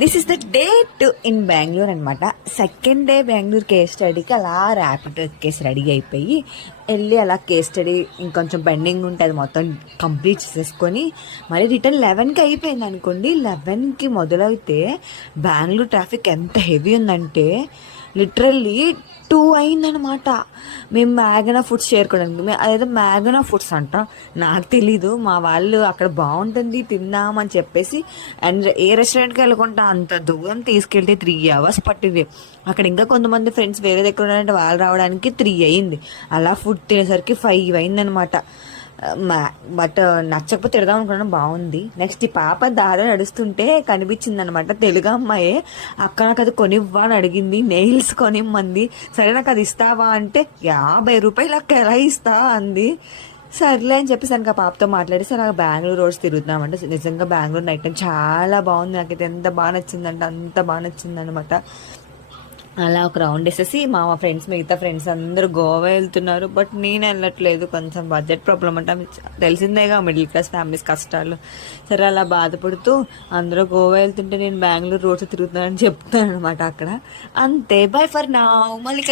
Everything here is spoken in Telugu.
This is the day 2 in Bengaluru అనమాట. సెకండ్ డే బెంగళూరు కేస్ స్టడీకి అలా ర్యాపిడ్ ఎక్కేసి రెడీ అయిపోయి వెళ్ళి అలా కేస్ స్టడీ ఇంకొంచెం పెండింగ్ ఉంటే అది మొత్తం కంప్లీట్ చేసేసుకొని మళ్ళీ రిటర్న్ 11కి అయిపోయింది అనుకోండి. 11కి మొదలైతే బెంగళూరు ట్రాఫిక్ ఎంత హెవీ ఉందంటే లిటరల్లీ 2 అయిందనమాట. మేము మ్యాగనా ఫుడ్స్ చేరుకోవడానికి, అదేదో మ్యాగనా ఫుడ్స్ అంట, నాకు తెలీదు. మా వాళ్ళు అక్కడ బాగుంటుంది తిందామని చెప్పేసి అండ్ ఏ రెస్టారెంట్కి వెళ్ళకుండా అంత దూరం తీసుకెళ్తే 3 hours పట్టింది. అక్కడ ఇంకా కొంతమంది ఫ్రెండ్స్ వేరే దగ్గర ఉన్నారంటే వాళ్ళు రావడానికి 3 అయింది. అలా ఫుడ్ తినేసరికి 5 అయిందనమాట. బట్ నచ్చకపోతే తిడదాం అనుకున్నాను, బాగుంది. నెక్స్ట్ ఈ పాప దారి నడుస్తుంటే కనిపించింది అనమాట, తెలుగు అమ్మాయే. అక్క నాకు అది కొనివ్వా అని అడిగింది, నెయిల్స్ కొనిమ్మంది. సరే నాకు అది ఇస్తావా అంటే 50 రూపాయలు అక్క ఎలా ఇస్తా అంది. సర్లే అని చెప్పేసి ఆ పాపతో మాట్లాడి సరే బెంగళూరు రోడ్స్ తిరుగుతున్నామంటే నిజంగా బెంగళూరు నైట్ టైం చాలా బాగుంది. నాకైతే ఎంత బాగా నచ్చిందంటే అంత బాగా నచ్చింది అనమాట. అలా ఒక రౌండ్ వేసేసి మా ఫ్రెండ్స్ మిగతా ఫ్రెండ్స్ అందరూ గోవా వెళ్తున్నారు, బట్ నేను వెళ్ళట్లేదు. కొంచెం బడ్జెట్ ప్రాబ్లం అంటే తెలిసిందేగా మిడిల్ క్లాస్ ఫ్యామిలీస్ కష్టాలు. సరే అలా బాధపడుతూ అందరూ గోవా వెళ్తుంటే నేను బెంగళూరు రోడ్స్ తిరుగుతున్నానని చెప్తాను అనమాట అక్కడ. అంతే, బై ఫర్ నౌ. మళ్ళీ